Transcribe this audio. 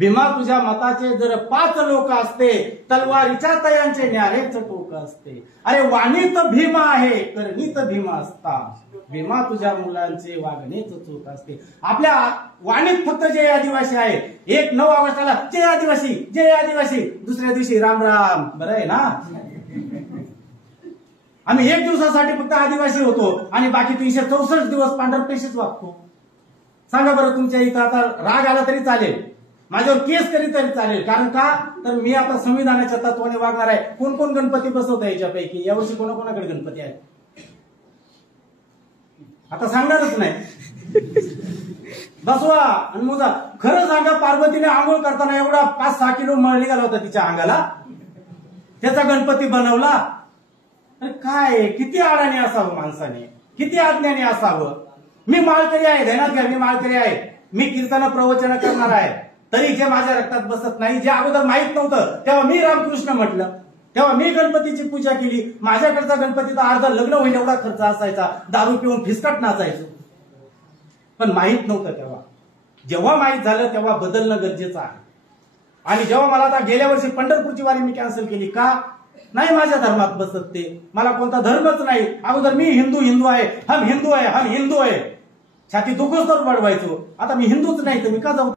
भीमा तुझ्या मताचे जर 5 लोक असते, तलवारीच्या तयांचे न्यारेच टोक असते. अरे वाणीत भीमा आहे, करणीत भीमा असता. भीमा तुझ्या मुलांचे वागणेच चूक असते. आपल्या वाणीत फक्त जय आदिवासी आहे. 9 ऑगस्टला जय आदिवासी, जय आदिवासी, दुसऱ्या दिवशी राम राम. बरं आहे ना. आम्ही 1 दिवसासाठी फक्त आदिवासी होतो आणि बाकी 364 दिवस पांढरपेशीच वागतो. सांगा बरं, तुमच्या इथं आता राग आला तरी चालेल, माझ्यावर केस करी तरी चालेल. कारण का, तर मी आता संविधानाच्या तत्वाने वागणार आहे. कोण कोण गणपती बसवत आहे याच्यापैकी? यावर्षी कोणाकोणाकडे गणपती आहे आता सांगणारच नाही. बसवा आणि मोजा. खरं सांगा, पार्वतीने आंघोळ करताना एवढा 5-6 किलो मळ निघाला होता तिच्या अंगाला, त्याचा गणपती बनवला. काय किती अडाणी असावं माणसाने, किती अज्ञानी असावं. मी माळकरी आहे, ध्यानात घ्या, मी माळकरी आहे. मी कीर्तन प्रवचन करणार आहे. तरी जे माझ्या रक्तात बसत नाही, जे अगोदर माहित नव्हतं, तेव्हा मी रामकृष्ण म्हटलं, तेव्हा मी गणपतीची पूजा केली. माझ्याकडचा गणपतीचा अर्धा लग्न होईल एवढा खर्च असायचा, दारू पिऊन फिसकट नाचायचो. पण माहित नव्हतं तेव्हा. जेव्हा माहित झालं तेव्हा बदलणं गरजेचं आहे. आणि जेव्हा मला आता गेल्या वर्षी पंढरपूरची वारी मी कॅन्सल केली, का नाही माझ्या धर्मात बसत ते, मला कोणता धर्मच नाही. अगोदर मी हिंदू आहे, हम हिंदू आहे, हम हिंदू आहे, छाती दुखूच तर वाढवायचो. आता मी हिंदूच नाही तर मी का जाऊ.